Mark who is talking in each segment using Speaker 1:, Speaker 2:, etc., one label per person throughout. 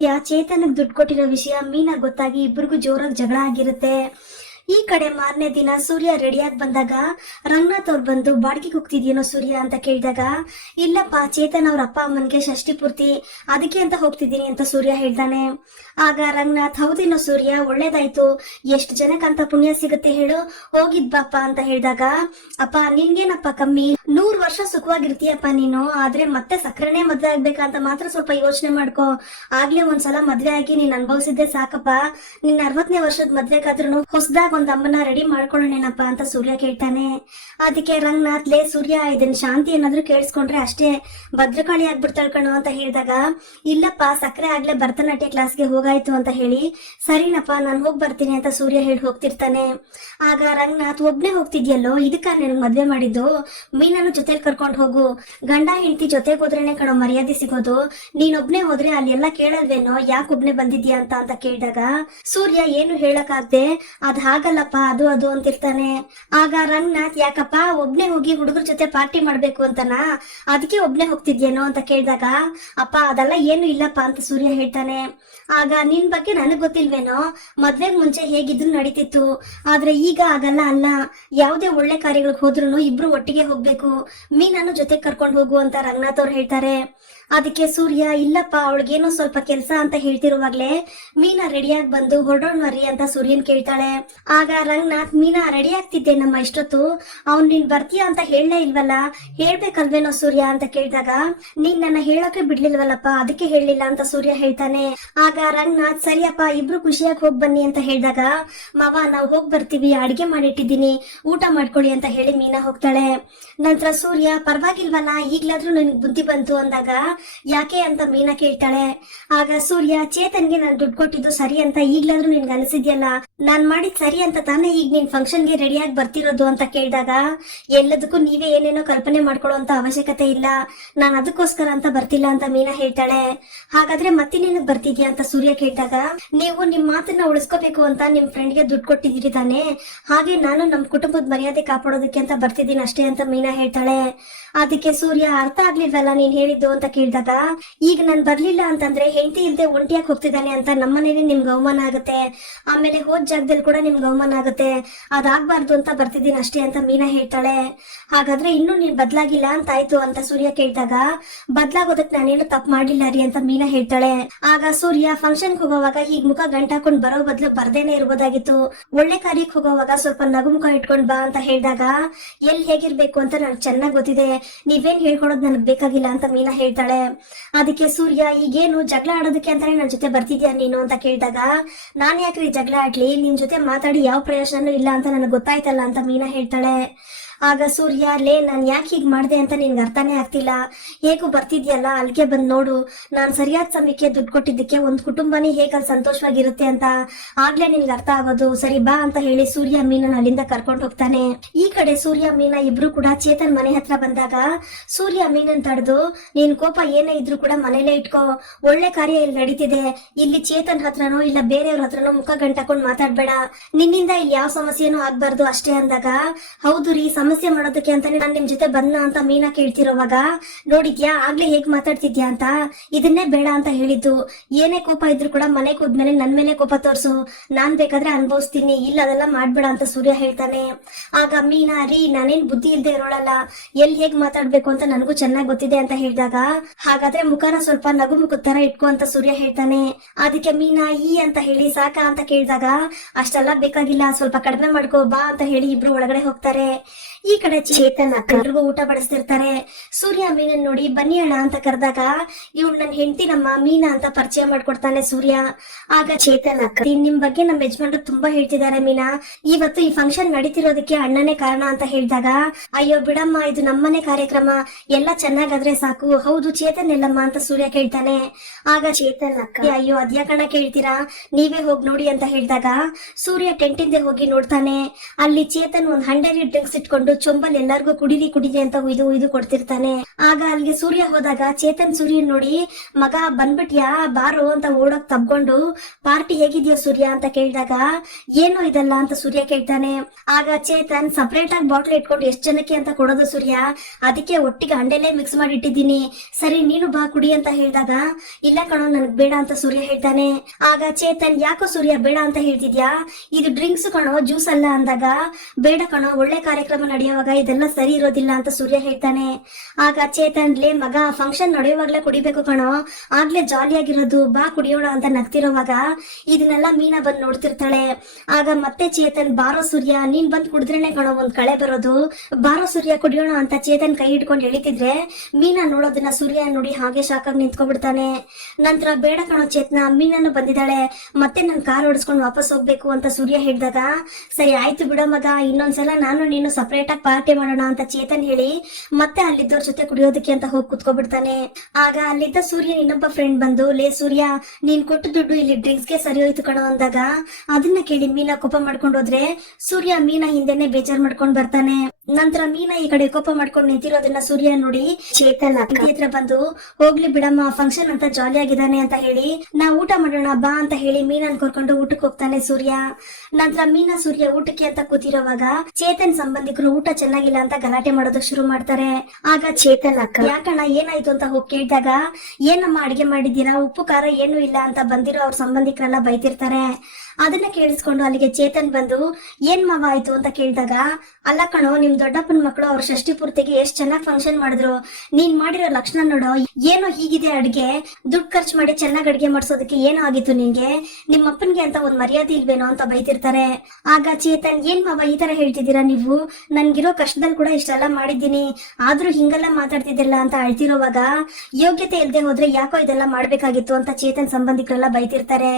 Speaker 1: ಯಾ ಚೇತನಕ್ ದುಡ್ಡು ಕೊಟ್ಟಿರೋ ವಿಷಯ ಮೀನಾ ಗೊತ್ತಾಗಿ ಇಬ್ಬರಿಗೂ ಜೋರಾಗಿ ಜಗಳ ಆಗಿರುತ್ತೆ. ಈ ಕಡೆ ಮಾರನೇ ದಿನ ಸೂರ್ಯ ರೆಡಿಯಾಗಿ ಬಂದಾಗ ರಂಗನಾಥ್ ಅವ್ರು ಬಂದು ಬಾಡಿಗೆ ಹೋಗ್ತಿದ್ಯೇನೋ ಸೂರ್ಯ ಅಂತ ಕೇಳಿದಾಗ, ಇಲ್ಲಪ್ಪ, ಚೇತನ್ ಅವ್ರ ಅಪ್ಪ ಅಮ್ಮನಿಗೆ ಷಷ್ಠಿ ಪೂರ್ತಿ, ಅದಕ್ಕೆ ಅಂತ ಹೋಗ್ತಿದ್ದೀನಿ ಅಂತ ಸೂರ್ಯ ಹೇಳ್ದಾನೆ. ಆಗ ರಂಗನಾಥ್, ಹೌದೇನೋ ಸೂರ್ಯ, ಒಳ್ಳೇದಾಯ್ತು, ಎಷ್ಟು ಜನಕ್ಕಂತ ಪುಣ್ಯ ಸಿಗುತ್ತೆ ಹೇಳು, ಹೋಗಿದ್ ಅಂತ ಹೇಳಿದಾಗ, ಅಪ್ಪ, ನಿನ್ಗೇನಪ್ಪ ಕಮ್ಮಿ? ನೂರ್ ವರ್ಷ ಸುಖವಾಗಿರ್ತೀಯಪ್ಪ ನೀನು, ಆದ್ರೆ ಮತ್ತೆ ಸಕ್ಕರೆನೆ ಮದ್ವೆ ಆಗ್ಬೇಕಂತ ಮಾತ್ರ ಸ್ವಲ್ಪ ಯೋಚನೆ ಮಾಡ್ಕೋ. ಆಗ್ಲೇ ಒಂದ್ಸಲ ಮದ್ವೆ ಆಗಿ ನೀನ್ ಅನ್ಭವಿಸಿದ್ದೆ ಸಾಕಪ್ಪ. ನಿನ್ನ ಅರವತ್ತನೇ ವರ್ಷದ ಮದ್ವೆಗಾದ್ರೂ ಹೊಸದಾಗ ಒಂದ್ ಅಮ್ಮನ ರೆಡಿ ಮಾಡ್ಕೊಳ್ಳೋಣೇನಪ್ಪ ಅಂತ ಸೂರ್ಯ ಕೇಳ್ತಾನೆ. ಅದಕ್ಕೆ ರಂಗನಾಥ್, ಲೇ ಸೂರ್ಯ, ಇದನ್ ಶಾಂತಿ ಏನಾದ್ರೂ ಕೇಳಿಸ್ಕೊಂಡ್ರೆ ಅಷ್ಟೇ ಭದ್ರಕಾಳಿ ಆಗ್ಬಿಡ್ತಾಳ್ ಕಣೋ ಅಂತ ಹೇಳಿದಾಗ, ಇಲ್ಲಪ್ಪ, ಸಕ್ಕರೆ ಆಗ್ಲೇ ಭರತನಾಟ್ಯ ಕ್ಲಾಸ್ಗೆ ಹೋಗಾಯ್ತು ಅಂತ ಹೇಳಿ, ಸರಿನಪ್ಪ, ನಾನು ಹೋಗ್ ಬರ್ತೀನಿ ಅಂತ ಸೂರ್ಯ ಹೇಳಿ ಹೋಗ್ತಿರ್ತಾನೆ. ಆಗ ರಂಗನಾಥ್, ಒಬ್ನೇ ಹೋಗ್ತಿದ್ಯಲ್ಲೋ, ಇದಕ್ಕ ನನಗ್ ಮದ್ವೆ ಮಾಡಿದ್ದು? ಮೀನನ್ನು ಜೊತೆಲಿ ಕರ್ಕೊಂಡು ಹೋಗು. ಗಂಡ, ಹೆಂಡತಿ ಜೊತೆ ಹೋದ್ರೇನೆ ಕಣೋ ಮರ್ಯಾದೆ ಸಿಗೋದು. ನೀನೊಬ್ನೇ ಹೋದ್ರೆ ಅಲ್ಲಿ ಎಲ್ಲ ಕೇಳಲ್ವೇನೋ, ಯಾಕೆ ಒಬ್ನೇ ಬಂದಿದ್ಯಾ ಅಂತ ಅಂತ ಕೇಳಿದಾಗ, ಸೂರ್ಯ ಏನು ಹೇಳಕ್ಕಾಗ್ದೆ ಅದ್ ಹಾಗಲ್ಲಪ್ಪ ಅದು ಅದು ಅಂತಿರ್ತಾನೆ. ಆಗ ರಂಗನಾಥ್, ಯಾಕಪ್ಪ, ಒಬ್ನೇ ಹೋಗಿ ಹುಡುಗರ ಜೊತೆ ಪಾರ್ಟಿ ಮಾಡ್ಬೇಕು ಅಂತನಾ? ಅದಕ್ಕೆ ಒಬ್ನೇ ಹೋಗ್ತಿದ್ಯೇನೋ ಅಂತ ಕೇಳಿದಾಗ, ಅಪ್ಪ, ಅದೆಲ್ಲ ಏನು ಇಲ್ಲಪ್ಪ ಅಂತ ಸೂರ್ಯ ಹೇಳ್ತಾನೆ. ಆಗ, ನಿನ್ ಬಗ್ಗೆ ನನಗ್ ಗೊತ್ತಿಲ್ವೇನೋ? ಮದ್ವೆಗ್ ಮುಂಚೆ ಹೇಗಿದ್ರು ನಡೀತಿತ್ತು. ಆದ್ರೆ ಈಗ ಆಗಲ್ಲ ಅಲ್ಲ. ಯಾವುದೇ ಒಳ್ಳೆ ಕಾರ್ಯಗಳಿಗೆ ಹೋದ್ರು ಇಬ್ರು ಒಟ್ಟಿಗೆ ಹೋಗ್ಬೇಕು. ಮೀನನ್ನು ಜೊತೆ ಕರ್ಕೊಂಡು ಹೋಗು ಅಂತ ರಂಗನಾಥ್ ಅವ್ರು ಹೇಳ್ತಾರೆ. ಅದಕ್ಕೆ ಸೂರ್ಯ, ಇಲ್ಲಪ್ಪ, ಅವಳಿಗೇನೋ ಸ್ವಲ್ಪ ಕೆಲಸ ಅಂತ ಹೇಳ್ತಿರುವಾಗ್ಲೇ ಮೀನಾ ರೆಡಿಯಾಗಿ ಬಂದು ಹೊರಡೋಣ್ವರಿ ಅಂತ ಸೂರ್ಯನ್ ಕೇಳ್ತಾಳೆ. ಆಗ ರಂಗನಾಥ್, ಮೀನಾ ರೆಡಿ ಆಗ್ತಿದ್ದೆ ನಮ್ಮ ಇಷ್ಟೊತ್ತು. ಅವ್ನ್ ನೀನ್ ಬರ್ತೀಯ ಅಂತ ಹೇಳಲೇ ಇಲ್ವಲ್ಲ? ಹೇಳ್ಬೇಕಲ್ವೇನೋ ಸೂರ್ಯ? ಅಂತ ಕೇಳಿದಾಗ, ನೀನ್ ನನ್ನ ಹೇಳೋಕೆ ಬಿಡ್ಲಿಲ್ವಲ್ಲಪ್ಪ, ಅದಕ್ಕೆ ಹೇಳಲಿಲ್ಲ ಅಂತ ಸೂರ್ಯ ಹೇಳ್ತಾನೆ. ಆಗ ರಂಗನಾಥ್, ಸರಿಯಪ್ಪ, ಇಬ್ರು ಖುಷಿಯಾಗಿ ಹೋಗ್ ಬನ್ನಿ ಅಂತ ಹೇಳಿದಾಗ, ಮಾವ, ನಾವು ಹೋಗ್ ಬರ್ತೀವಿ, ಅಡಿಗೆ ಮಾಡಿಟ್ಟಿದ್ದೀನಿ. ಊಟ ಮಾಡ್ಕೊಳ್ಳಿ ಅಂತ ಹೇಳಿ ಮೀನಾ ಹೋಗ್ತಾಳೆ. ನಂತರ ಸೂರ್ಯ, ಪರವಾಗಿಲ್ವಲ್ಲ, ಈಗ್ಲಾದ್ರೂ ನನ್ಗೆ ಬುದ್ಧಿ ಬಂತು ಅಂದಾಗ ಯಾಕೆ ಅಂತ ಮೀನಾ ಕೇಳ್ತಾಳೆ. ಆಗ ಸೂರ್ಯ, ಚೇತನ್ಗೆ ನಾನು ದುಡ್ಡು ಕೊಟ್ಟಿದ್ದು ಸರಿ ಅಂತ ಈಗ್ಲಾದ್ರೂ ನಿನ್ಗೆ ಅನಿಸಿದ್ಯಲ್ಲ? ನಾನ್ ಮಾಡಿದ್ ಸರಿ ಅಂತ ತಾನೇ ಈಗ ನೀನ್ ಫಂಕ್ಷನ್ಗೆ ರೆಡಿಯಾಗಿ ಬರ್ತಿರೋದು ಅಂತ ಕೇಳಿದಾಗ, ಎಲ್ಲದಕ್ಕೂ ನೀವೇ ಏನೇನೋ ಕಲ್ಪನೆ ಮಾಡ್ಕೊಳ್ಳೋ ಅಂತ ಅವಶ್ಯಕತೆ ಇಲ್ಲ. ನಾನು ಅದಕ್ಕೋಸ್ಕರ ಅಂತ ಬರ್ತಿಲ್ಲ ಅಂತ ಮೀನಾ ಹೇಳ್ತಾಳೆ. ಹಾಗಾದ್ರೆ ಮತ್ತೆ ನಿನಗ್ ಬರ್ತಿದ್ಯಾ ಅಂತ ಸೂರ್ಯ ಕೇಳಿದಾಗ, ನೀವು ನಿಮ್ ಮಾತನ್ನ ಉಳಿಸ್ಕೋಬೇಕು ಅಂತ ನಿಮ್ ಫ್ರೆಂಡ್ಗೆ ದುಡ್ಡು ಕೊಟ್ಟಿದ್ದೀರಿ ತಾನೆ. ಹಾಗೆ ನಾನು ನಮ್ ಕುಟುಂಬದ ಮರ್ಯಾದೆ ಕಾಪಾಡೋದಕ್ಕೆ ಅಂತ ಬರ್ತಿದ್ದೀನಿ ಅಷ್ಟೇ ಅಂತ ಮೀನಾ ಹೇಳ್ತಾಳೆ. ಅದಕ್ಕೆ ಸೂರ್ಯ, ಅರ್ಥ ಆಗ್ಲಿಲ್ವಲ್ಲ ನೀನ್ ಹೇಳಿದ್ದು ಅಂತ ಕೇಳಿದಾಗ ಈಗ ನಾನು ಬರ್ಲಿಲ್ಲ ಅಂತಂದ್ರೆ ಹೆಂಡತಿ ಇಲ್ದೆ ಒಂಟಿಯಾಗಿ ಹೋಗ್ತಿದ್ದಾನೆ ಅಂತ ನಮ್ಮನೇಲಿ ನಿಮ್ಗೆ ಅವಮಾನ ಆಗುತ್ತೆ. ಆಮೇಲೆ ಹೋದ ಜಾಗದಲ್ಲಿ ಕೂಡ ನಿಮ್ಗೆ ಅವಮಾನ ಆಗುತ್ತೆ. ಅದಾಗ್ಬಾರ್ದು ಅಂತ ಬರ್ತಿದ್ದೀನಿ ಅಷ್ಟೇ ಅಂತ ಮೀನಾ ಹೇಳ್ತಾಳೆ. ಹಾಗಾದ್ರೆ ಇನ್ನೂ ನೀನ್ ಬದ್ಲಾಗಿಲ್ಲ ಅಂತ ಆಯ್ತು ಅಂತ ಸೂರ್ಯ ಕೇಳಿದಾಗ, ಬದ್ಲಾಗೋದಕ್ ನಾನೇನು ತಪ್ಪು ಮಾಡ್ಲಿಲ್ಲ ರೀ ಅಂತ ಮೀನಾ ಹೇಳ್ತಾಳೆ. ಆಗ ಸೂರ್ಯ ಫಂಕ್ಷನ್ ಹೋಗೋವಾಗ ಹೀಗ್ ಮುಖ ಗಂಟಾಕೊಂಡ್ ಬರೋ ಬದ್ಲು ಬರ್ದೇನೆ ಇರ್ಬೋದಾಗಿತ್ತು. ಒಳ್ಳೆ ಕಾರ್ಯಕ್ಕೆ ಹೋಗೋವಾಗ ಸ್ವಲ್ಪ ನಗುಮುಖ ಇಟ್ಕೊಂಡ್ ಬಾ ಅಂತ ಹೇಳಿದಾಗ, ಎಲ್ಲಿ ಹೇಗಿರ್ಬೇಕು ಅಂತ ನನ್ಗೆ ಚೆನ್ನಾಗ್ ಗೊತ್ತಿದೆ. ನೀವೇನ್ ಹೇಳ್ಕೊಡೋದು ನನಗ್ ಬೇಕಾಗಿಲ್ಲ ಅಂತ ಮೀನಾ ಹೇಳ್ತಾಳೆ. ಅದಕ್ಕೆ ಸೂರ್ಯ, ಈಗೇನು ಜಗಳ ಆಡೋದಕ್ಕೆ ಅಂತಾನೆ ನನ್ನ ಜೊತೆ ಬರ್ತಿದ್ಯಾ ನೀನು ಅಂತ ಕೇಳಿದಾಗ, ನಾನ್ ಯಾಕ್ರಿ ಜಗಳ ಆಡ್ಲಿ? ನಿನ್ ಜೊತೆ ಮಾತಾಡಿ ಯಾವ ಪ್ರಯೋಜನನೂ ಇಲ್ಲ ಅಂತ ನನಗೆ ಗೊತ್ತಾಯ್ತಲ್ಲ ಅಂತ ಮೀನಾ ಹೇಳ್ತಾಳೆ. ಆಗ ಸೂರ್ಯ, ಲೇ, ನಾನು ಯಾಕೆ ಹೀಗೆ ಮಾಡ್ದೆ ಅಂತ ನಿನ್ಗೆ ಅರ್ಥನೇ ಆಗ್ತಿಲ್ಲ. ಹೇಗೂ ಬರ್ತಿದ್ಯಲ್ಲ ಅಲ್ಲಿಗೆ ಬಂದು ನೋಡು. ನಾನು ಸರಿಯಾದ ಸಮಯಕ್ಕೆ ದುಡ್ಡು ಕೊಟ್ಟಿದ್ದಕ್ಕೆ ಒಂದು ಕುಟುಂಬನೇ ಹೇಗಲ್ಲಿ ಸಂತೋಷವಾಗಿರುತ್ತೆ ಅಂತ. ಆಗ್ಲೇ ನಿನ್ಗೆ ಅರ್ಥ ಆಗೋದು. ಸರಿ, ಬಾ ಅಂತ ಹೇಳಿ ಸೂರ್ಯ ಮೀನನ್ ಅಲ್ಲಿಂದ ಕರ್ಕೊಂಡು ಹೋಗ್ತಾನೆ. ಈ ಕಡೆ ಸೂರ್ಯ ಮೀನ ಇಬ್ರು ಕೂಡ ಚೇತನ್ ಮನೆ ಹತ್ರ ಬಂದಾಗ, ಸೂರ್ಯ ಮೀನನ್ ತಡೆದು, ನೀನ್ ಕೋಪ ಏನೇ ಇದ್ರು ಕೂಡ ಮನೇಲೆ ಇಟ್ಕೋ. ಒಳ್ಳೆ ಕಾರ್ಯ ಇಲ್ಲಿ ನಡೀತಿದೆ. ಇಲ್ಲಿ ಚೇತನ್ ಹತ್ರನೋ ಇಲ್ಲ ಬೇರೆಯವ್ರ ಹತ್ರನೋ ಮುಖ ಗಂಟಾಕೊಂಡ್ ಮಾತಾಡ್ಬೇಡ. ನಿನ್ನಿಂದ ಇಲ್ಲಿ ಯಾವ ಸಮಸ್ಯೆನೂ ಆಗ್ಬಾರ್ದು ಅಷ್ಟೇ ಅಂದಾಗ, ಹೌದು ರೀ ಸಮಸ್ಯೆ ಮಾಡೋದಕ್ಕೆ ಅಂತಾನೆ ನಾನ್ ನಿಮ್ ಜೊತೆ ಬಂದ ಅಂತ ಮೀನಾ ಕೇಳ್ತಿರೋವಾಗ, ನೋಡಿದ್ಯಾ? ಆಗ್ಲೇ ಹೇಗ್ ಮಾತಾಡ್ತಿದ್ಯಾ ಅಂತ? ಇದನ್ನೇ ಬೇಡ ಅಂತ ಹೇಳಿದ್ದು. ಏನೇ ಕೋಪ ಇದ್ರು ಕೂಡ ಮನೆ ಹೋದ್ಮೇಲೆ ನನ್ ಮೇಲೆ ಕೋಪ ತೋರ್ಸು. ನಾನ್ ಬೇಕಾದ್ರೆ ಅನ್ಭವಿಸ್ತೀನಿ. ಇಲ್ಲ, ಅದೆಲ್ಲ ಮಾಡ್ಬೇಡ ಅಂತ ಸೂರ್ಯ ಹೇಳ್ತಾನೆ. ಆಗ ಮೀನಾ, ರೀ, ನಾನೇನ್ ಬುದ್ಧಿ ಇಲ್ದೆ ಇರೋಳಲ್ಲ. ಎಲ್ಲಿ ಹೇಗ್ ಮಾತಾಡ್ಬೇಕು ಅಂತ ನನಗೂ ಚೆನ್ನಾಗ್ ಗೊತ್ತಿದೆ ಅಂತ ಹೇಳಿದಾಗ, ಹಾಗಾದ್ರೆ ಮುಖನ ಸ್ವಲ್ಪ ನಗು ಮುಖದ ತರ ಇಟ್ಕೊ ಅಂತ ಸೂರ್ಯ ಹೇಳ್ತಾನೆ. ಅದಕ್ಕೆ ಮೀನಾ ಈ ಅಂತ ಹೇಳಿ ಸಾಕ ಅಂತ ಕೇಳಿದಾಗ, ಅಷ್ಟೆಲ್ಲ ಬೇಕಾಗಿಲ್ಲ. ಸ್ವಲ್ಪ ಕಡಿಮೆ ಮಾಡ್ಕೋ, ಬಾ ಅಂತ ಹೇಳಿ ಇಬ್ರು ಒಳಗಡೆ ಹೋಗ್ತಾರೆ. ಈ ಕಡೆ ಚೇತನ್ ಎಲ್ರಿಗೂ ಊಟ ಬಡಿಸ್ತಿರ್ತಾರೆ. ಸೂರ್ಯ ಮೀನನ್ ನೋಡಿ, ಬನ್ನಿ ಅಣ್ಣ ಅಂತ ಕರೆದಾಗ ಇವ್ರು ನನ್ನ ಹೆಂಡತಿ ನಮ್ಮ ಮೀನಾ ಅಂತ ಪರಿಚಯ ಮಾಡ್ಕೊಡ್ತಾನೆ ಸೂರ್ಯ. ಆಗ ಚೇತನ್ ಅಕ್ಕ ನಿಮ್ ಬಗ್ಗೆ ನಮ್ಮ ಯಜಮಾನ್ರು ತುಂಬಾ ಹೇಳ್ತಿದ್ದಾರೆ ಮೀನಾ. ಇವತ್ತು ಈ ಫಂಕ್ಷನ್ ನಡೀತಿರೋದಕ್ಕೆ ಅಣ್ಣನೇ ಕಾರಣ ಅಂತ ಹೇಳಿದಾಗ, ಅಯ್ಯೋ ಬಿಡಮ್ಮ, ಇದು ನಮ್ಮನೆ ಕಾರ್ಯಕ್ರಮ. ಎಲ್ಲ ಚೆನ್ನಾಗಾದ್ರೆ ಸಾಕು. ಹೌದು, ಚೇತನ್ ಎಲ್ಲಮ್ಮ ಅಂತ ಸೂರ್ಯ ಕೇಳ್ತಾನೆ. ಆಗ ಚೇತನ್ ಅಕ್ಕ, ಅಯ್ಯೋ ಅದ್ಯಾಕಣ ಕೇಳ್ತೀರಾ? ನೀವೇ ಹೋಗಿ ನೋಡಿ ಅಂತ ಹೇಳಿದಾಗ, ಸೂರ್ಯ ಟೆಂಟಿಂದ ಹೋಗಿ ನೋಡ್ತಾನೆ. ಅಲ್ಲಿ ಚೇತನ್ ಒಂದ್ ಹಂಡ್ರೆಡ್ ಡ್ರಿಂಕ್ಸ್ ಇಟ್ಕೊಂಡು ತಗೊಂಡು ಚೊಂಬಲ್ ಎಲ್ಲಾರ್ಗು ಕುಡಿಲಿ ಕುಡಿಲಿ ಅಂತ ಉಯ್ದು ಉಯ್ದು ಕೊಡ್ತಿರ್ತಾನೆ. ಆಗ ಅಲ್ಲಿಗೆ ಸೂರ್ಯ ಹೋದಾಗ, ಚೇತನ್ ಸೂರ್ಯನ್ ನೋಡಿ, ಮಗ ಬಂದ್ಬಿಟ್ಯಾ? ಬಾರು ಅಂತ ಓಡೋಕ್ ತಬ್ಕೊಂಡು, ಪಾರ್ಟಿ ಹೇಗಿದ್ಯೋ ಸೂರ್ಯ? ಅಂತ ಕೇಳಿದಾಗ, ಏನು ಇದಲ್ಲ, ಅಂತ ಸೂರ್ಯ ಕೇಳ್ತಾನೆ. ಆಗ ಚೇತನ್ ಸಪರೇಟ್ ಆಗಿ ಬಾಟ್ಲ್ ಇಟ್ಕೊಂಡು, ಎಷ್ಟ್ ಜನಕ್ಕೆ ಅಂತ ಕೊಡೋದು ಸೂರ್ಯ? ಅದಕ್ಕೆ ಒಟ್ಟಿಗೆ ಅಂಡೆಲೆ ಮಿಕ್ಸ್ ಮಾಡಿ ಇಟ್ಟಿದ್ದೀನಿ. ಸರಿ, ನೀನು ಬಾ, ಕುಡಿ, ಅಂತ ಹೇಳಿದಾಗ, ಇಲ್ಲ ಕಣೋ, ನನಗ್ ಬೇಡ, ಅಂತ ಸೂರ್ಯ ಹೇಳ್ತಾನೆ. ಆಗ ಚೇತನ್, ಯಾಕೋ ಸೂರ್ಯ, ಬೇಡ ಅಂತ ಹೇಳ್ತಿದ್ಯಾ? ಇದು ಡ್ರಿಂಕ್ಸ್ ಕಣೋ ಜ್ಯೂಸ್ ಅಲ್ಲ, ಅಂದಾಗ, ಬೇಡ ಕಣೋ, ಒಳ್ಳೆ ಕಾರ್ಯಕ್ರಮ ನಡೆಯುವಾಗ ಇದೆಲ್ಲ ಸರಿ ಇರೋದಿಲ್ಲ ಅಂತ ಸೂರ್ಯ ಹೇಳ್ತಾನೆ. ಆಗ ಚೇತನ್, ಲೇ ಮಗ ಫಂಕ್ಷನ್ ನಡೆಯುವಾಗ್ಲೇ ಕುಡಿಬೇಕು ಕಣೋ. ಆಗ್ಲೇ ಜಾಲಿಯಾಗಿರೋದು, ಬಾ ಕುಡಿಯೋಣ ಅಂತ ನಗ್ತಿರೋವಾಗ ಇದನ್ನೆಲ್ಲ ಮೀನಾ ಬಂದ್ ನೋಡ್ತಿರ್ತಾಳೆ. ಆಗ ಮತ್ತೆ ಚೇತನ್, ಬಾರೋ ಸೂರ್ಯ, ನೀನ್ ಬಂದ್ ಕುಡಿದ್ರೇನೆ ಕಣೋ ಒಂದ್ ಕಳೆ ಬರೋದು. ಬಾರೋ ಸೂರ್ಯ, ಕುಡಿಯೋಣ ಅಂತ ಚೇತನ್ ಕೈ ಹಿಡ್ಕೊಂಡು ಎಳಿತಿದ್ರೆ ಮೀನಾ ನೋಡೋದನ್ನ ಸೂರ್ಯ ನೋಡಿ ಹಾಗೆ ಶಾಕಾಗಿ ನಿಂತ್ಕೊಂಡ್ಬಿಡ್ತಾನೆ. ನಂತರ ಬೇಡ ಕಣೋ ಚೇತನ ಮೀನನ್ನು ಬಂದಿದ್ದಾಳೆ. ಮತ್ತೆ ನನ್ ಕಾರ್ ಓಡಿಸ್ಕೊಂಡು ವಾಪಸ್ ಹೋಗ್ಬೇಕು ಅಂತ ಸೂರ್ಯ ಹೇಳಿದಾಗ, ಸರಿ, ಆಯ್ತು ಬಿಡೋ ಮಗ, ಇನ್ನೊಂದ್ಸಲ ನಾನು ನೀನು ಸಪರೇಟ್ ಆಗಿ ಪಾರ್ಟಿ ಮಾಡೋಣ ಅಂತ ಚೇತನ್ ಹೇಳಿ ಮತ್ತೆ ಅಲ್ಲಿದ್ದವ್ರ ಜೊತೆ ಕುಡಿಯೋದಕ್ಕೆ ಅಂತ ಹೋಗಿ ಕುತ್ಕೊಬಿಡ್ತಾನೆ. ಆಗ ಅಲ್ಲಿದ್ದ ಸೂರ್ಯ ಇನ್ನೊಬ್ಬ ಫ್ರೆಂಡ್ ಬಂದು, ಲೇ ಸೂರ್ಯ, ನೀನ್ ಕೊಟ್ಟು ದುಡ್ಡು ಇಲ್ಲಿ ಡ್ರಿಂಕ್ಸ್ಗೆ ಸರಿ ಹೋಯ್ತು ಕಣೋ ಅಂದಾಗ, ಅದನ್ನ ಕೇಳಿ ಮೀನಾ ಕೋಪ ಮಾಡ್ಕೊಂಡು ಹೋದ್ರೆ, ಸೂರ್ಯ ಮೀನಾ ಹಿಂದೆನೆ ಬೇಜಾರ್ ಮಾಡ್ಕೊಂಡ್ ಬರ್ತಾನೆ. ನಂತರ ಮೀನಾ ಈ ಕಡೆ ಕೋಪ ಮಾಡ್ಕೊಂಡು ನಿಂತಿರೋದನ್ನ ಸೂರ್ಯ ನೋಡಿ ಚೇತನ್ ಹತ್ರ ಬಂದು ಹೋಗ್ಲಿ ಬಿಡಮ್ಮ ಫಂಕ್ಷನ್ ಅಂತ ಜಾಲಿ ಆಗಿದ್ದಾನೆ ಅಂತ ಹೇಳಿ ನಾ ಊಟ ಮಾಡೋಣ ಬಾ ಅಂತ ಹೇಳಿ ಮೀನನ್ ಕರ್ಕೊಂಡು ಊಟಕ್ಕೆ ಹೋಗ್ತಾನೆ ಸೂರ್ಯ. ನಂತರ ಮೀನಾ ಸೂರ್ಯ ಊಟಕ್ಕೆ ಅಂತ ಕೂತಿರೋವಾಗ ಚೇತನ್ ಸಂಬಂಧಿಕರು ಊಟ ಚೆನ್ನಾಗಿಲ್ಲ ಅಂತ ಗಲಾಟೆ ಮಾಡೋದಕ್ಕೆ ಶುರು ಮಾಡ್ತಾರೆ. ಆಗ ಚೇತನ್ ಅಕ್ಕ ಯಾಕಣ್ಣ ಏನಾಯ್ತು ಅಂತ ಹೋಗಿ ಕೇಳಿದಾಗ ಏನಮ್ಮ ಅಡಿಗೆ ಮಾಡಿದ್ದೀರಾ? ಉಪ್ಪು ಖಾರ ಏನು ಇಲ್ಲ ಅಂತ ಬಂದಿರೋ ಅವ್ರ ಸಂಬಂಧಿಕರೆಲ್ಲ ಬೈತಿರ್ತಾರೆ. ಅದನ್ನ ಕೇಳಿಸ್ಕೊಂಡು ಅಲ್ಲಿಗೆ ಚೇತನ್ ಬಂದು, ಏನ್ ಮಾವ ಆಯ್ತು? ಅಂತ ಕೇಳಿದಾಗ, ಅಲ್ಲ ಕಣೋ, ನಿಮ್ ದೊಡ್ಡಪ್ಪನ ಮಕ್ಕಳು ಅವ್ರ ಷಷ್ಠಿ ಪೂರ್ತಿಗೆ ಎಷ್ಟ್ ಚೆನ್ನಾಗಿ ಫಂಕ್ಷನ್ ಮಾಡಿದ್ರು. ನೀನ್ ಮಾಡಿರೋ ಲಕ್ಷಣ ನೋಡೋ. ಏನೋ ಹೀಗಿದೆ ಅಡ್ಗೆ. ದುಡ್ಡು ಖರ್ಚು ಮಾಡಿ ಚೆನ್ನಾಗ್ ಅಡ್ಗೆ ಮಾಡ್ಸೋದಕ್ಕೆ ಏನೋ ಆಗಿತ್ತು ನಿಂಗೆ. ನಿಮ್ ಅಪ್ಪನ್ಗೆ ಅಂತ ಒಂದ್ ಮರ್ಯಾದೆ ಇಲ್ವೇನೋ ಅಂತ ಬೈತಿರ್ತಾರೆ. ಆಗ ಚೇತನ್, ಏನ್ ಮಾವ ಈ ತರ ಹೇಳ್ತಿದ್ದೀರಾ ನೀವು? ನನ್ಗಿರೋ ಕಷ್ಟದಲ್ಲಿ ಕೂಡ ಇಷ್ಟೆಲ್ಲ ಮಾಡಿದ್ದೀನಿ. ಆದ್ರೂ ಹಿಂಗೆಲ್ಲ ಮಾತಾಡ್ತಿದ್ದಿಲ್ಲ ಅಂತ ಅಳ್ತಿರೋವಾಗ, ಯೋಗ್ಯತೆ ಇಲ್ದೆ ಹೋದ್ರೆ ಯಾಕೋ ಇದೆಲ್ಲ ಮಾಡ್ಬೇಕಾಗಿತ್ತು? ಅಂತ ಚೇತನ್ ಸಂಬಂಧಿಕರೆಲ್ಲ ಬೈತಿರ್ತಾರೆ.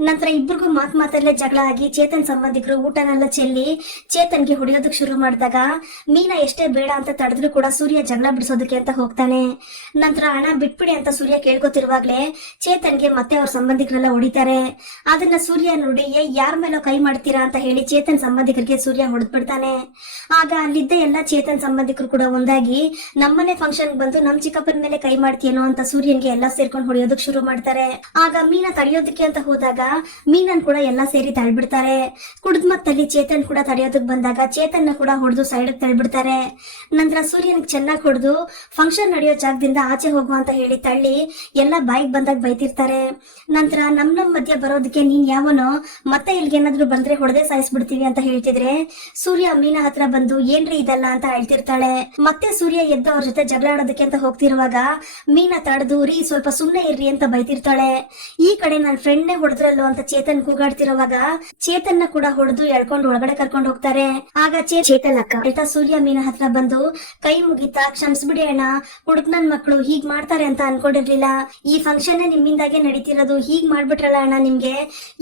Speaker 1: ನಂತರ ಇಬ್ರಿಗೂ ಮಾತ್ ಮಾತಲ್ಲೇ ಜಗಳ ಆಗಿ ಚೇತನ್ ಸಂಬಂಧಿಕರು ಊಟನೆಲ್ಲ ಚೆಲ್ಲಿ ಚೇತನ್ಗೆ ಹೊಡೆಯೋದಕ್ಕೆ ಶುರು ಮಾಡಿದಾಗ ಮೀನಾ ಎಷ್ಟೇ ಬೇಡ ಅಂತ ತಡೆದ್ರು ಕೂಡ ಸೂರ್ಯ ಜಗಳ ಬಿಡಿಸೋದಕ್ಕೆ ಅಂತ ಹೋಗ್ತಾನೆ. ನಂತರ ಹಣ ಬಿಟ್ಬಿಡಿ ಅಂತ ಸೂರ್ಯ ಕೇಳ್ಕೊತಿರುವಾಗ್ಲೇ ಚೇತನ್ಗೆ ಮತ್ತೆ ಅವ್ರ ಸಂಬಂಧಿಕರೆಲ್ಲ ಹೊಡಿತಾರೆ. ಅದನ್ನ ಸೂರ್ಯ ನೋಡಿ ಏ ಯಾರ ಮೇಲೋ ಕೈ ಮಾಡ್ತೀರಾ? ಅಂತ ಹೇಳಿ ಚೇತನ್ ಸಂಬಂಧಿಕರಿಗೆ ಸೂರ್ಯ ಹೊಡೆದ್ಬಿಡ್ತಾನೆ. ಆಗ ಅಲ್ಲಿದ್ದ ಎಲ್ಲ ಚೇತನ್ ಸಂಬಂಧಿಕರು ಕೂಡ ಒಂದಾಗಿ, ನಮ್ಮನೆ ಫಂಕ್ಷನ್ ಬಂದು ನಮ್ ಚಿಕ್ಕಪ್ಪನ ಮೇಲೆ ಕೈ ಮಾಡ್ತೀಯನೋ? ಅಂತ ಸೂರ್ಯನ್ಗೆ ಎಲ್ಲಾ ಸೇರ್ಕೊಂಡು ಹೊಡೆಯೋದಕ್ಕೆ ಶುರು ಮಾಡ್ತಾರೆ. ಆಗ ಮೀನಾ ತಡೆಯೋದಕ್ಕೆ ಅಂತ ಹೋದಾಗ ಮೀನನ್ ಕೂಡ ಎಲ್ಲ ಸೇರಿ ತಳ್ಬಿಡ್ತಾರೆ. ಕುಡ್ದ್ ಮತ್ತಲ್ಲಿ ಚೇತನ್ ಕೂಡ ತಡೆಯೋದಕ್ ಬಂದಾಗ ಚೇತನ್ನ ಕೂಡ ಹೊಡೆದು ಸೈಡ್ ತಳ್ಬಿಡ್ತಾರೆ. ನಂತರ ಸೂರ್ಯನಿಗೆ ಚೆನ್ನಾಗಿ ಹೊಡೆದು ಫಂಕ್ಷನ್ ನಡೆಯೋ ಜಾಗದಿಂದ ಆಚೆ ಹೋಗು ಅಂತ ಹೇಳಿ ತಳ್ಳಿ ಎಲ್ಲ ಬಾಯಿಗೆ ಬಂದಾಗ ಬೈತಿರ್ತಾರೆ. ನಂತರ ನಮ್ ನಮ್ ಮಧ್ಯ ಬರೋದಕ್ಕೆ ನೀನ್ ಯಾವನೋ ಮತ್ತೆ ಇಲ್ಲಿಗೆ ಏನಾದ್ರು ಬಂದ್ರೆ ಹೊಡೆದೇ ಸಾಯಿಸ್ಬಿಡ್ತೀವಿ ಅಂತ ಹೇಳ್ತಿದ್ರೆ ಸೂರ್ಯ ಮೀನಾ ಹತ್ರ ಬಂದು ಏನ್ರಿ ಇದಲ್ಲ ಅಂತ ಹೇಳ್ತಿರ್ತಾಳೆ ಮತ್ತೆ ಸೂರ್ಯ ಎದ್ದ ಅವ್ರ ಜೊತೆ ಜಗಳ ಆಡೋದಕ್ಕೆ ಅಂತ ಹೋಗ್ತಿರುವಾಗ ಮೀನಾ ತಡೆದು, ರೀ, ಸ್ವಲ್ಪ ಸುಮ್ಮನೆ ಇರ್ರಿ ಅಂತ ಬೈತಿರ್ತಾಳೆ. ಈ ಕಡೆ ನನ್ನ ಫ್ರೆಂಡ್ನೇ ಹೊಡೆದ್ರಲ್ಲೋ ಅಂತ ಚೇತನ್ ಕೂಗಾಡ್ತಿರೋವಾಗ ಚೇತನ್ನ ಕೂಡ ಹೊಡೆದು ಎಳ್ಕೊಂಡು ಒಳಗಡೆ ಕರ್ಕೊಂಡು ಹೋಗ್ತಾರೆ. ಆಗ ಚೇತನ್ ಅಕ್ಕ ಆಯ್ತಾ ಸೂರ್ಯ ಮೀನ ಹತ್ರ ಬಂದು, ಕೈ ಮುಗಿತಾ, ಕ್ಷಮಿಸ್ಬಿಡಿ ಅಣ್ಣ. ನನ್ ಮಕ್ಳು ಹೀಗ್ ಮಾಡ್ತಾರೆ ಅಂತ ಅನ್ಕೊಂಡಿರ್ಲಿಲ್ಲ. ಈ ಫಂಕ್ಷನ್ ನಿಮ್ಮಿಂದಾಗೆ ನಡೀತಿರೋದು ಹೀಗ್ ಮಾಡ್ಬಿಟ್ರಲ್ಲ ಅಣ್ಣ ನಿಮ್ಗೆ.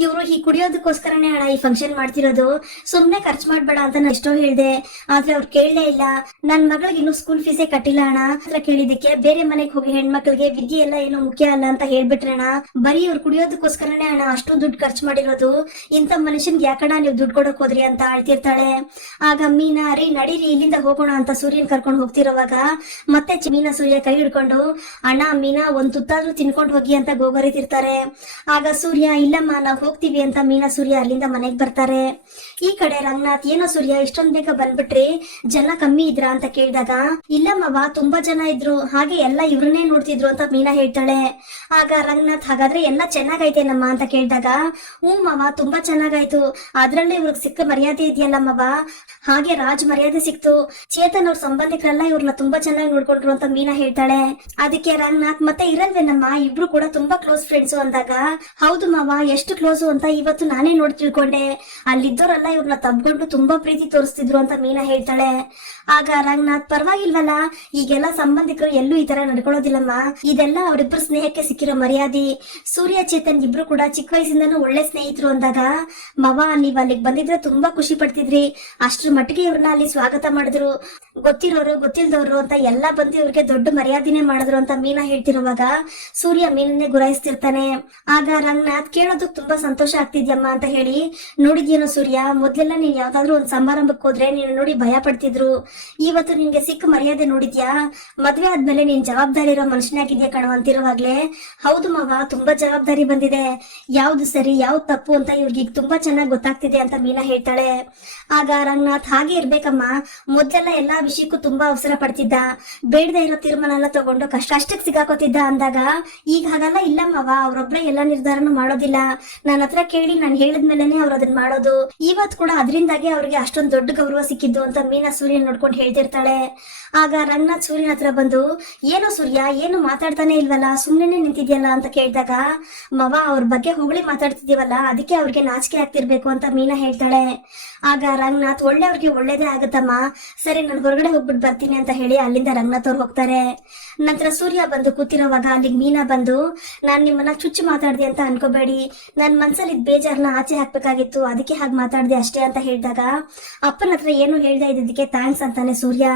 Speaker 1: ಇವ್ರು ಹೀಗ್ ಕುಡಿಯೋದಕ್ಕೋಸ್ಕರನೇ ಅಣ್ಣ ಈ ಫಂಕ್ಷನ್ ಮಾಡ್ತಿರೋದು. ಸುಮ್ನೆ ಖರ್ಚು ಮಾಡ್ಬೇಡ ಅಂತ ನಾನು ಎಷ್ಟೋ ಹೇಳ್ದೆ. ಆದ್ರೆ ಅವ್ರು ಕೇಳಲೇ ಇಲ್ಲ. ನನ್ ಮಗಳಿಗೆ ಇನ್ನು ಸ್ಕೂಲ್ ಫೀಸೇ ಕಟ್ಟಿಲ್ಲ ಅಣ್ಣ. ಹತ್ರ ಕೇಳಿದಕ್ಕೆ ಬೇರೆ ಮನೆಗೆ ಹೋಗಿ ಹೆಣ್ಮಕ್ಳಿಗೆ ವಿದ್ಯೆ ಎಲ್ಲ ಏನು ಮುಖ್ಯ ಅಲ್ಲ ಅಂತ ಹೇಳ್ಬಿಟ್ರಣ ಬರೀ ಇವ್ರು ಕುಡಿಯೋದಕ್ಕೋಸ್ಕರನೇ ಅಣ್ಣ ಅಷ್ಟು ದುಡ್ಡು ಖರ್ಚು ಮಾಡಿರೋದು. ಇಂಥ ಮನುಷ್ಯನ್ಗೆ ಯಾಕಣ ನೀವು ದುಡ್ಡು ಕೊಡಕ್ ಹೋದ್ರಿ ಅಂತ ಆಳ್ತಿರ್ತಾಳೆ? ಆಗ ಮೀನಾ, ರೀ, ನಡೀರಿ, ಇಲ್ಲಿಂದ ಹೋಗೋಣ ಅಂತ ಸೂರ್ಯನ್ ಕರ್ಕೊಂಡು ಹೋಗ್ತಿರೋವಾಗ ಮತ್ತೆ ಮೀನಾ ಸೂರ್ಯ ಕೈ ಹಿಡ್ಕೊಂಡು, ಅಣ್ಣ, ಮೀನಾ, ಒಂದ್ ತುತ್ತಾದ್ರೂ ತಿನ್ಕೊಂಡು ಹೋಗಿ ಅಂತ ಗೋಗರಿತಿರ್ತಾರೆ. ಆಗ ಸೂರ್ಯ, ಇಲ್ಲಮ್ಮ, ನಾವ್ ಹೋಗ್ತೀವಿ ಅಂತ ಮೀನಾ ಸೂರ್ಯ ಅಲ್ಲಿಂದ ಮನೆಗ್ ಬರ್ತಾರೆ. ಈ ಕಡೆ ರಂಗನಾಥ್, ಏನೋ ಸೂರ್ಯ, ಇಷ್ಟೊಂದ್ ಬೇಗ ಬಂದ್ಬಿಟ್ರಿ, ಜನ ಕಮ್ಮಿ ಇದ್ರ ಅಂತ ಕೇಳಿದಾಗ, ಇಲ್ಲಮ್ಮ ತುಂಬಾ ಜನ ಇದ್ರು, ಹಾಗೆ ಎಲ್ಲ ಇವ್ರನ್ನೇ ನೋಡ್ತಿದ್ರು ಅಂತ ಮೀನಾ ಹೇಳ್ತಾಳೆ. ಆಗ ರಂಗನಾಥ್, ಹಾಗಾದ್ರೆ ಎಲ್ಲ ಚೆನ್ನಾಗೈತೇನಮ್ಮ ಅಂತ ಕೇಳಿದಾಗ ಹ್ಮ್ ತುಂಬಾ ಚೆನ್ನಾಗಾಯ್ತು. ಅದ್ರಲ್ಲೇ ಇವ್ರಿಗೆ ಸಿಕ್ಕ ಮರ್ಯಾದೆ ಇದೆಯಲ್ಲಮ್ಮವ ಹಾಗೆ ರಾಜ್ ಮರ್ಯಾದೆ ಸಿಕ್ತು. ಚೇತನ್ ಅವ್ರ ಸಂಬಂಧಿಕರೆಲ್ಲ ಇವ್ರನ್ನ ತುಂಬಾ ಚೆನ್ನಾಗಿ ನೋಡ್ಕೊಂಡ್ರು ಅಂತ ಮೀನಾ ಹೇಳ್ತಾಳೆ. ಅದಕ್ಕೆ ರಂಗನಾಥ್ ಮತ್ತೆ ಇರಲ್ವೇನಮ್ಮ? ಇಬ್ರು ಕೂಡ ತುಂಬಾ ಕ್ಲೋಸ್ ಫ್ರೆಂಡ್ಸ್ ಅಂದಾಗ. ಹೌದು ಮಾವ, ಎಷ್ಟು ಕ್ಲೋಸು ಅಂತ ಇವತ್ತು ನಾನೇ ನೋಡಿ ತಿಳ್ಕೊಂಡೆ. ಅಲ್ಲಿದ್ದವರೆಲ್ಲ ಇವ್ರನ್ನ ತಬ್ಕೊಂಡು ತುಂಬಾ ಪ್ರೀತಿ ತೋರಿಸ್ತಿದ್ರು ಅಂತ ಮೀನಾ ಹೇಳ್ತಾಳೆ. ಆಗ ರಂಗನಾಥ್, ಪರವಾಗಿಲ್ವಲ್ಲ? ಈಗೆಲ್ಲ ಸಂಬಂಧಿಕರು ಎಲ್ಲೂ ಈ ತರ ನಡ್ಕೊಳ್ಳೋದಿಲ್ಲಮ್ಮ. ಇದೆಲ್ಲ ಅವರಿಬ್ಬರು ಸ್ನೇಹಕ್ಕೆ ಸಿಕ್ಕಿರೋ ಮರ್ಯಾದೆ. ಸೂರ್ಯ, ಚೇತನ್ ಇಬ್ರು ಕೂಡ ಚಿಕ್ಕ ವಯಸ್ಸಿಂದನೂ ಒಳ್ಳೆ ಸ್ನೇಹಿತರು ಅಂದಾಗ ಮವ, ನೀವ್ ಅಲ್ಲಿಗೆ ಬಂದಿದ್ರೆ ತುಂಬಾ ಖುಷಿ ಪಡ್ತಿದ್ರಿ. ಅಷ್ಟ್ರ ಮಟ್ಟಿಗೆ ಇವ್ರನ್ನ ಅಲ್ಲಿ ಸ್ವಾಗತ ಮಾಡಿದ್ರು. ಗೊತ್ತಿರೋರು, ಗೊತ್ತಿಲ್ದವ್ರು ಅಂತ ಎಲ್ಲ ಬಂದು ಇವ್ರಿಗೆ ದೊಡ್ಡ ಮರ್ಯಾದೆನೆ ಮಾಡಿದ್ರು ಅಂತ ಮೀನಾ ಹೇಳ್ತಿರುವಾಗ ಸೂರ್ಯ ಮೀನನ್ನೇ ಗುರಾಯಿಸ್ತಿರ್ತಾನೆ. ಆಗ ರಂಗನಾಥ್, ಕೇಳೋದಕ್ ತುಂಬಾ ಸಂತೋಷ ಆಗ್ತಿದ್ಯಮ್ಮ ಅಂತ ಹೇಳಿ, ನೋಡಿದ್ಯೇನೋ ಸೂರ್ಯ, ಮೊದ್ಲೆಲ್ಲ ನೀನ್ ಯಾವ್ದಾದ್ರು ಒಂದ್ ಸಮಾರಂಭಕ್ಕೆ ಹೋದ್ರೆ ನೀನು ನೋಡಿ ಭಯ ಪಡ್ತಿದ್ರು. ಇವತ್ತು ನಿನ್ಗೆ ಸಿಕ್ಕ ಮರ್ಯಾದೆ ನೋಡಿದ್ಯಾ? ಮದ್ವೆ ಆದ್ಮೇಲೆ ನೀನ್ ಜವಾಬ್ದಾರಿ ಇರೋ ಮನುಷ್ಯನಾಗಿದ್ಯಾ ಕಣೋ ಅಂತಿರುವಾಗ್ಲೇ. ಹೌದು ಮಾವ, ತುಂಬಾ ಜವಾಬ್ದಾರಿ ಬಂದಿದೆ. ಯಾವ್ದು ಸರಿ, ಯಾವ್ದು ತಪ್ಪು? ಅಂತ ಇವ್ರಿಗೆ ತುಂಬಾ ಚೆನ್ನಾಗಿ ಗೊತ್ತಾಗ್ತಿದೆ ಅಂತ ಮೀನಾ ಹೇಳ್ತಾಳೆ. ಆಗ ರಂಗನಾಥ್ ಹಾಗೆ ಇರ್ಬೇಕಮ್ಮ. ಮೊದ್ಲೆಲ್ಲ ಎಲ್ಲಾ ವಿಷಯಕ್ಕೂ ತುಂಬಾ ಅವಸರ ಪಡ್ತಿದ್ದ. ಬೇಡದೆ ಇರೋ ತೀರ್ಮಾನ ಎಲ್ಲ ತಗೊಂಡು ಕಷ್ಟ ಅಷ್ಟಕ್ಕೆ ಸಿಗಾಕೋತಿದ್ದ ಅಂದಾಗ, ಈಗ ಹಾಗಲ್ಲ ಇಲ್ಲ ಮಾವ ಎಲ್ಲಾ ನಿರ್ಧಾರನೂ ಮಾಡೋದಿಲ್ಲ. ನನ್ನ ಹತ್ರ ಕೇಳಿ, ನಾನು ಹೇಳಿದ್ಮೇಲೆನೆ ಅವ್ರು ಅದನ್ನ ಮಾಡೋದು. ಇವತ್ ಕೂಡ ಅದರಿಂದಾಗೆ ಅವ್ರಿಗೆ ಅಷ್ಟೊಂದು ದೊಡ್ಡ ಗೌರವ ಸಿಕ್ಕಿದ್ದು ಅಂತ ಮೀನಾ ಸೂರ್ಯನ್ ನೋಡ್ಕೊಂಡು ಹೇಳ್ತಿರ್ತಾಳೆ. ಆಗ ರಂಗನಾಥ್ ಸೂರ್ಯನ ಹತ್ರ ಬಂದು, ಏನು ಸೂರ್ಯ, ಏನು ಮಾತಾಡ್ತಾನೆ ಇಲ್ವಲ್ಲ? ಸುಮ್ಮನೆ ನಿಂತಿದ್ಯಲ್ಲ? ಅಂತ ಕೇಳಿದಾಗ ಮವ ಅವ್ರ ಬಗ್ಗೆ ಹೊಗಳಿ ಮಾತಾಡ್ತಿದೀವಲ್ಲ ಅದಕ್ಕೆ ಅವ್ರಿಗೆ ನಾಚಿಕೆ ಆಗ್ತಿರ್ಬೇಕು ಅಂತ ಮೀನಾ ಹೇಳ್ತಾಳೆ. ಆಗ ರಂಗನಾಥ್ ಒಳ್ಳೆಯವ್ರಿಗೆ ಒಳ್ಳೇದೇ ಆಗುತ್ತಮ್ಮ. ಸರಿ, ನಾನು ಹೊರಗಡೆ ಹೋಗ್ಬಿಟ್ಟು ಬರ್ತೀನಿ ಅಂತ ಹೇಳಿ ಅಲ್ಲಿಂದ ರಂಗನಾಥ್ ಅವ್ರು ಹೋಗ್ತಾರೆ. ನಂತರ ಸೂರ್ಯ ಬಂದು ಕೂತಿರೋವಾಗ ಅಲ್ಲಿಗೆ ಮೀನಾ ಬಂದು, ನಾನು ನಿಮ್ಮನ್ನ ಚುಚ್ಚು ಮಾತಾಡ್ದೆ ಅಂತ ಅನ್ಕೋಬೇಡಿ. ನನ್ನ ಮನ್ಸಲ್ಲಿ ಬೇಜಾರ್ನ ಆಚೆ ಹಾಕ್ಬೇಕಾಗಿತ್ತು. ಅದಕ್ಕೆ ಹಾಗೆ ಮಾತಾಡ್ದೆ ಅಷ್ಟೇ ಅಂತ ಹೇಳಿದಾಗ ಅಪ್ಪನ ಹತ್ರ ಏನು ಹೇಳ್ದೆ ಇದ್ದಕ್ಕೆ ಥ್ಯಾಂಕ್ಸ್ ಅಂತಾನೆ ಸೂರ್ಯ.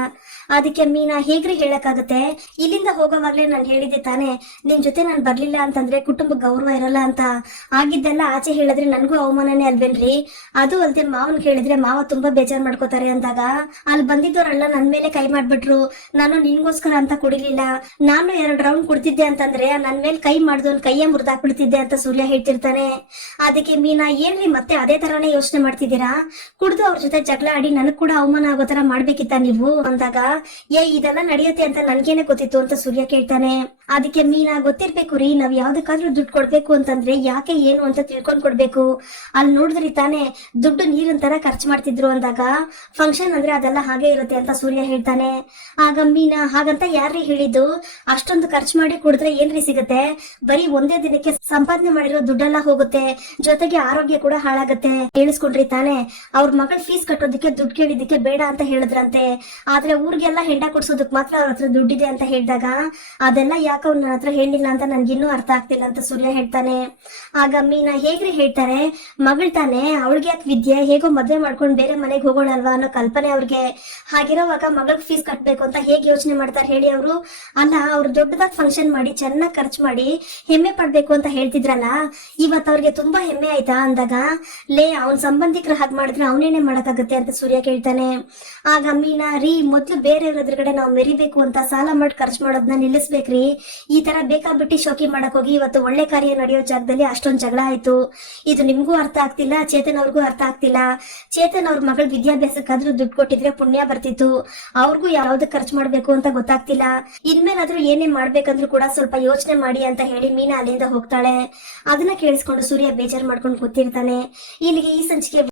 Speaker 1: ಅದಕ್ಕೆ ಮೀನಾ, ಹೇಗ್ರಿ ಹೇಳಕ್ಕಾಗತ್ತೆ? ಇಲ್ಲಿಂದ ಹೋಗೋವಾಗ್ಲೇ ನಾನು ಹೇಳಿದ್ದೆ ತಾನೇ. ನಿನ್ ಜೊತೆ ನಾನು ಬರ್ಲಿಲ್ಲ ಅಂತಂದ್ರೆ ಕುಟುಂಬ ಗೌರವ ಇರಲ್ಲ ಅಂತ. ಆಗಿದ್ದೆಲ್ಲ ಆಚೆ ಹೇಳಿದ್ರೆ ನನಗೂ ಅವಮಾನನೇ ಅಲ್ವೇನ್ರಿ? ಅದು ಅಲ್ದೆ ಮಾವನ್ ಕೇಳಿದ್ರೆ ಮಾವ ತುಂಬಾ ಬೇಜಾರ್ ಮಾಡ್ಕೋತಾರೆ ಅಂದಾಗ, ಅಲ್ಲಿ ಬಂದಿದ್ದವರೆಲ್ಲ ನನ್ ಮೇಲೆ ಕೈ ಮಾಡ್ಬಿಟ್ರು, ನಾನು ನಿನ್ಗೋಸ್ಕರ ಅಂತ ಕುಡಿಲಿಲ್ಲ, ನಾನು ಎರಡ್ ರೌಂಡ್ ಕುಡ್ತಿದ್ದೆ ಅಂತಂದ್ರೆ ನನ್ ಮೇಲೆ ಕೈ ಮಾಡ್ದು ಕೈಯ ಮುರಿದಾಕ್ಬಿಡ್ತಿದ್ದೆ ಅಂತ ಸೂರ್ಯ ಹೇಳ್ತಿರ್ತಾನೆ. ಅದಕ್ಕೆ ಮೀನಾ, ಏನ್ರಿ ಮತ್ತೆ ಅದೇ ತರಾನೇ ಯೋಚನೆ ಮಾಡ್ತಿದ್ದೀರಾ? ಕುಡ್ದು ಅವ್ರ ಜೊತೆ ಜಗಳ ಆಡಿ ನನಗ್ ಕೂಡ ಅವಮಾನ ಆಗೋ ತರ ಮಾಡ್ಬೇಕಿತ್ತ ನೀವು? ಅಂದಾಗ, ಏ, ಇದೆಲ್ಲ ನಡೆಯುತ್ತೆ ಅಂತ ನನ್ಗೇನೆ ಗೊತ್ತಿತ್ತು ಅಂತ ಸೂರ್ಯ ಕೇಳ್ತಾನೆ. ಅದಕ್ಕೆ ಮೀನಾ ಗೊತ್ತಿರ್ಬೇಕು ರೀ, ನಾವ್ ಯಾವ್ದಕ್ಕಾದ್ರೂ ದುಡ್ಡು ಕೊಡ್ಬೇಕು ಅಂತಂದ್ರೆ ಯಾಕೆ ಏನು ಅಂತ ತಿಳ್ಕೊಂಡ್ ಕೊಡ್ಬೇಕು. ಅಲ್ಲಿ ನೋಡಿದ್ರಿ ತಾನೇ, ದುಡ್ಡು ನೀರಿನ ತರ ಖರ್ಚು ಮಾಡ್ತಿದ್ರು ಅಂದಾಗ ಫಂಕ್ಷನ್ ಅಂದ್ರೆ ಅದೆಲ್ಲ ಹಾಗೆ ಇರುತ್ತೆ ಅಂತ ಸೂರ್ಯ ಹೇಳ್ತಾನೆ. ಆಗ ಮೀನಾ, ಹಾಗಂತ ಯಾರ್ರಿ ಹೇಳಿದ್ದು? ಅಷ್ಟೊಂದು ಖರ್ಚು ಮಾಡಿ ಕುಡಿದ್ರೆ ಏನ್ರಿ ಸಿಗುತ್ತೆ? ಬರೀ ಒಂದೇ ದಿನಕ್ಕೆ ಸಂಪಾದನೆ ಮಾಡಿರೋ ದುಡ್ಡೆಲ್ಲ ಹೋಗುತ್ತೆ, ಜೊತೆಗೆ ಆರೋಗ್ಯ ಕೂಡ ಹಾಳಾಗತ್ತೆ. ಕೇಳಿಸ್ಕೊಂಡ್ರಿ ತಾನೇ, ಅವ್ರ ಮಗಳ ಫೀಸ್ ಕಟ್ಟೋದಕ್ಕೆ ದುಡ್ಡು ಕೇಳಿದಕ್ಕೆ ಬೇಡ ಅಂತ ಹೇಳಿದ್ರಂತೆ. ಆದ್ರೆ ಊರ್ಗೆಲ್ಲ ಹೆಂಡ ಕೊಡ್ಸೋದಕ್ ಮಾತ್ರ ಅವ್ರ ಹತ್ರ ದುಡ್ಡಿದೆ ಅಂತ ಹೇಳಿದಾಗ ಅದೆಲ್ಲ ಯಾಕೆ ಅವ್ನ ಹತ್ರ ಹೇಳಿಲ್ಲ ಅಂತ ನನ್ಗಿನ್ನೂ ಅರ್ಥ ಆಗ್ತಿಲ್ಲ ಅಂತ ಸೂರ್ಯ ಹೇಳ್ತಾನೆ. ಆಗ ಮೀನಾ ಹೇಗ್ರಿ ಹೇಳ್ತಾರೆ? ಮಗಳ್ ತಾನೆ, ಅವಳಿಗೆ ಯಾಕೆ ವಿದ್ಯೆ? ಹೇಗೋ ಮದ್ವೆ ಮಾಡ್ಕೊಂಡು ಬೇರೆ ಮನೆಗೆ ಹೋಗೋಣಲ್ವಾ ಅನ್ನೋ ಕಲ್ಪನೆ ಅವ್ರಿಗೆ. ಹಾಗಿರೋವಾಗ ಮಗಳ್ ಫೀಸ್ ಕಟ್ಬೇಕು ಅಂತ ಹೇಗೆ ಯೋಚನೆ ಮಾಡ್ತಾರೆ ಹೇಳಿ ಅವರು? ಅಲ್ಲ, ಅವ್ರು ದೊಡ್ಡದಾಗಿ ಫಂಕ್ಷನ್ ಮಾಡಿ, ಚೆನ್ನಾಗಿ ಖರ್ಚು ಮಾಡಿ ಹೆಮ್ಮೆ ಪಡ್ಬೇಕು ಅಂತ ಹೇಳ್ತಿದ್ರಲ್ಲ? ಇವತ್ತು ಅವ್ರಿಗೆ ತುಂಬಾ ಹೆಮ್ಮೆ ಆಯ್ತಾ ಅಂದಾಗ? ಲೇ, ಅವ್ನ ಸಂಬಂಧಿಕರು ಹಾಗೆ ಮಾಡಿದ್ರೆ ಅವನೇನೆ ಮಾಡಕ್ಕಾಗತ್ತೆ ಅಂತ ಸೂರ್ಯ ಕೇಳ್ತಾನೆ. ಆಗ ಮೀನಾ, ರೀ, ಮೊದ್ಲು ಬೇರೆ ಎದುರುಗಡೆ ನಾವು ಮೆರಿಬೇಕು ಅಂತ ಸಾಲ ಮಾಡಿ ಖರ್ಚು ಮಾಡೋದನ್ನ ನಿಲ್ಲಿಸ್ಬೇಕ್ರಿ. ಈ ತರ ಬೇಕಾಬಿಟ್ಟಿ ಶೋಕಿ ಮಾಡಕ್ ಹೋಗಿ ಇವತ್ತು ಒಳ್ಳೆ ಕಾರ್ಯ ನಡೆಯೋ ಜಾಗದಲ್ಲಿ ಅಷ್ಟೊಂದ್ ಜಗಳ ಆಯ್ತು. ಇದು ನಿಮ್ಗೂ ಅರ್ಥ ಆಗ್ತಿಲ್ಲ, ಚೇತನ್ ಅವ್ರಿಗೂ ಅರ್ಥ ಆಗ್ತಿಲ್ಲ. ಚೇತನ್ ಅವ್ರ ಮಗಳ ವಿದ್ಯಾಭ್ಯಾಸಕ್ಕಾದ್ರೂ ದುಡ್ಡು ಕೊಟ್ಟಿದ್ರೆ ಪುಣ್ಯ ಬರ್ತಿತ್ತು. ಅವ್ರಿಗೂ ಯಾವ್ದಕ್ ಖರ್ಚು ಮಾಡ್ಬೇಕು ಅಂತ ಗೊತ್ತಾಗ್ತಿಲ್ಲ. ಇನ್ಮೇಲಾದ್ರೂ ಏನೇ ಮಾಡ್ಬೇಕಂದ್ರೂ ಕೂಡ ಸ್ವಲ್ಪ ಯೋಚನೆ ಮಾಡಿ ಅಂತ ಹೇಳಿ ಮೀನಾ ಅಲ್ಲಿಂದ ಹೋಗ್ತಾಳೆ. ಅದನ್ನ ಕೇಳಿಸ್ಕೊಂಡು ಸೂರ್ಯ ಬೇಜಾರ್ ಮಾಡ್ಕೊಂಡು ಕೂತಿರ್ತಾನೆ. ಇಲ್ಲಿಗೆ ಈ ಸಂಚಿಕೆ